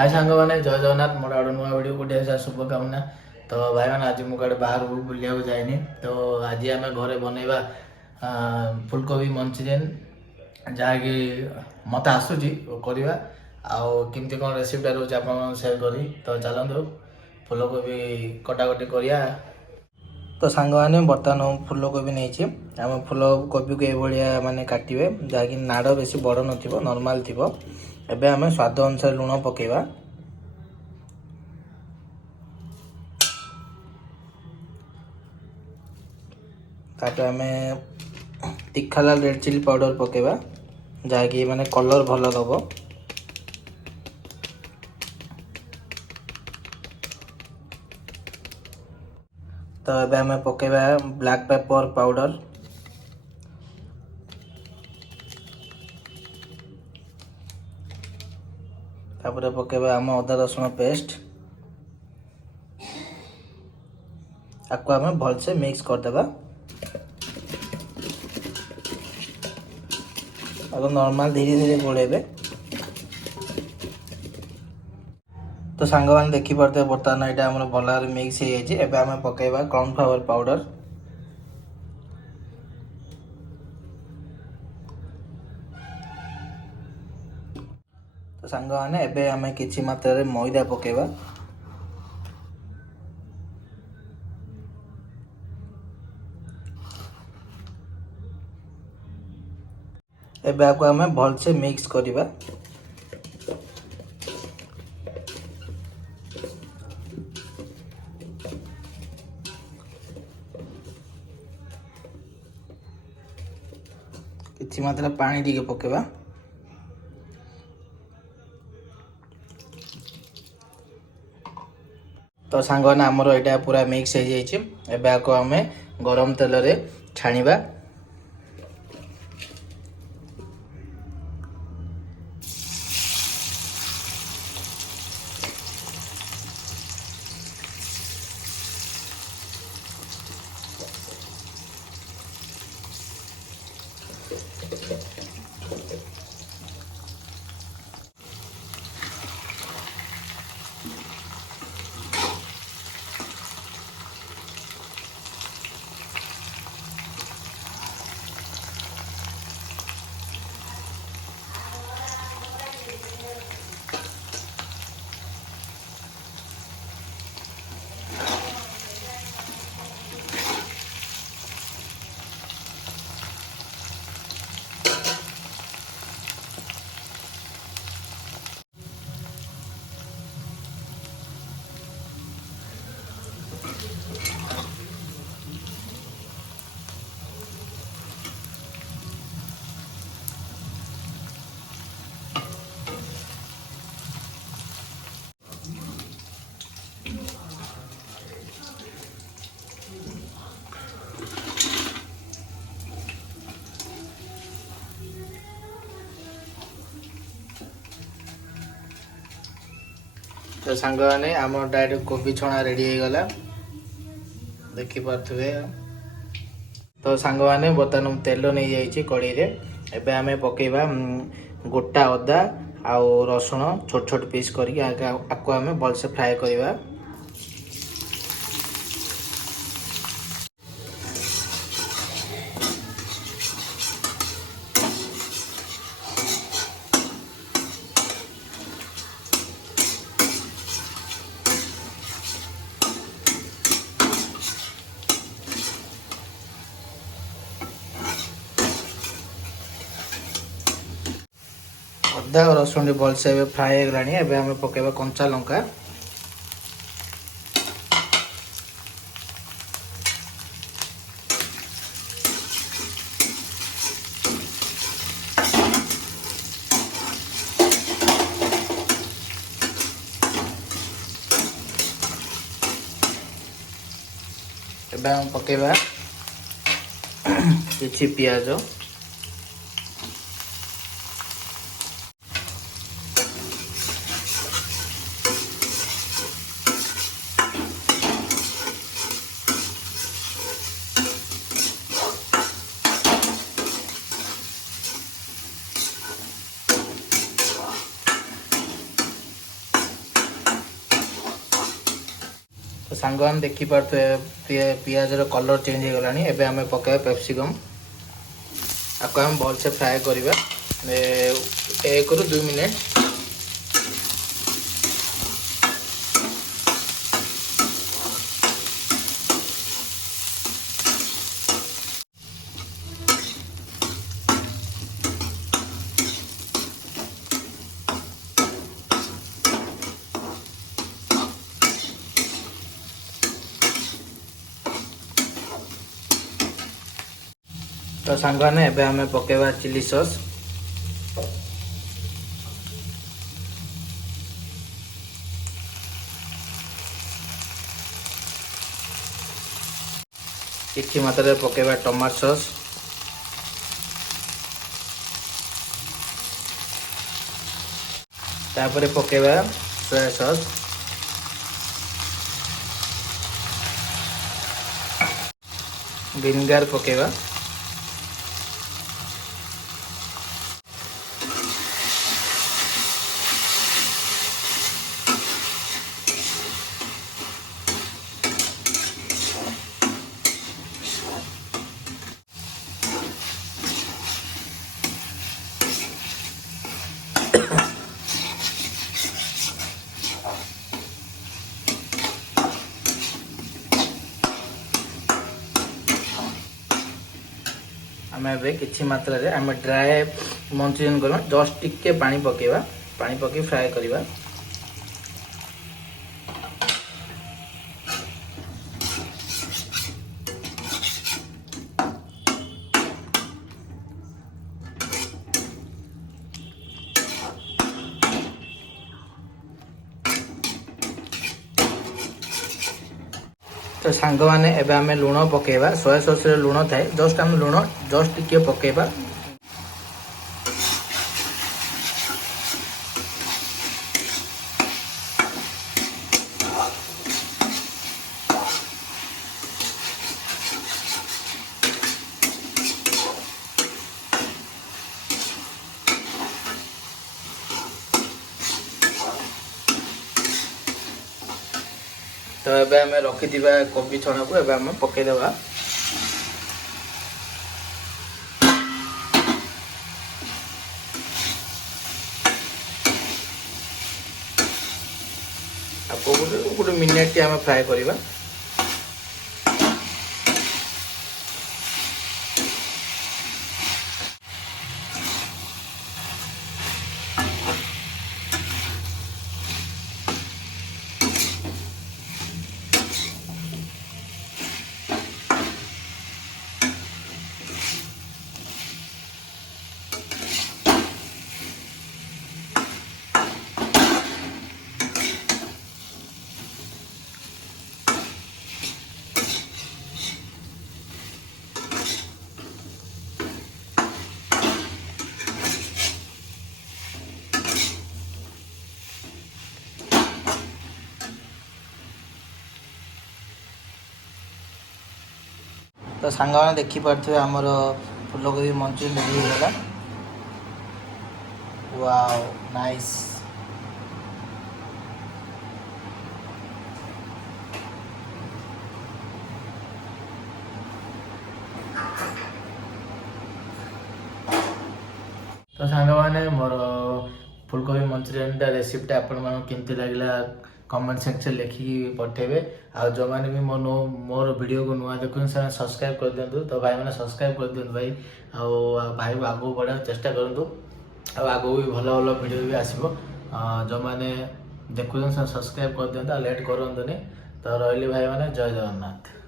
हाय सांग मैंने जय जगन्नाथ मोर आड़ नुआ वीडियो को ढेर सारा शुभकामना। तो भाई मैंने आज मुझे बाहर बुलिया जाइनी। तो आज आम घरे बनइबा फुलकोबी मंचुरियन जहाँकि मत आसूची करवा आमती कौन रेसिपीटा रोचे आप सेयार करी। तो चलते फुलकोबी कटाकटी करिया। तो सांग मैंने बर्तमान फुलकोबी नहीं आम फुलकोबी को ये माने काटे जहाँकि नाड़ बेसी बड़ नॉर्मल थी। एबे आम स्वाद अनुसार लुण पकेबा। तापर आम तीखा लाल रेड चिली पाउडर पकेबा जहाँकि माने कलर भल दब। तो एबे आम पकेबा ब्लैक पेपर पाउडर। तापर पकेबा आम अदा रसुण पेस्ट। आपको आम भलसे मिक्स करदेबा। अब नॉर्मल धीरे धीरे गोलेबे। तो सांग मैंने देखी पारे बर्तमान यहाँ भल भाव मिक्स हो आम पकेबा कॉर्नफ्लावर पाउडर। तो सांग मैंने एबे आम किछि मात्रा रे मैदा पकेबा। एबे आपको आम भलसे मिक्स करवा। किछि मात्रा पानी टिके पकेबा। तो सांग ने आमर यहाँ पूरा मिक्स हो जाए। आपको आम गरम तेल रे छाणीबा। तो सांग मैंने आम डायरेक्ट कोबी छणा रेडी हो गला देखी पारे। तो सांग मैंने बर्तमान तेल नहीं जाइए कढ़ई रे। एबे आमे पकेबा गोटा अदा आउ रसुण छोट छोट पीस करके आपको आमे भलसे फ्राए करवा। अदा और रसुण भलसे फ्राए होगलानी। एबे आमे पकेबा कंचा लंका। एबे आमे पकेबा किछि पियाज। तो सांग मैंने देखिपे पियाजर कलर चेंज हो गलानी एबे आमे पकाइबा कैप्सिकम आपको हम भल से फ्राए करवा 1 ରୁ 2 मिनट। तो सांग ने एबे हमें पकेबा चिली सॉस किछि मात्रा पकेबा टमाटो सॉस तापर पकेबा सोया सॉस विनेगार पकेबा आमे किछि मात्रा रे आमे ड्राई मंचूरियन करबा जस्ट टिके पानी पकेबा पानी पके फ्राई करबा। तो सांग मैंने एबे आमे लुण पकेबा सोया सॉस रे लुण थाए जस्ट आम लुण जस्ट टिके पकेबा। तो एबे आमे रखि दिबा कोबी छणा को एबे आमे पके देबा। आपको गुड मिनिट आमे फ्राई करबा। तो सांग मैंने देखी पारे आमर फूलकोबी मंचूरियन रेडी हो गला। Wow nice. तो सांग मैंने मोर फूलकोबी मंचूरियन रेसिपीटा आपण केमती लगला कमेंट सेक्शन लिखिकी पठेबे। आ जो मैंने भी मोर वीडियो को नुआ देखुन से सब्सक्राइब कर दिंतु। तो भाई मैंने सब्सक्राइब कर दिंतु भाई आ भाई को आगू बढ़ा चेष्टा करंतु आगू भी भल भल वीडियो भी आसो। जो मैंने देखुन से सब्सक्राइब कर दिंतु लेट करंतुनी। तो रही भाई मैंने जय जगन्नाथ।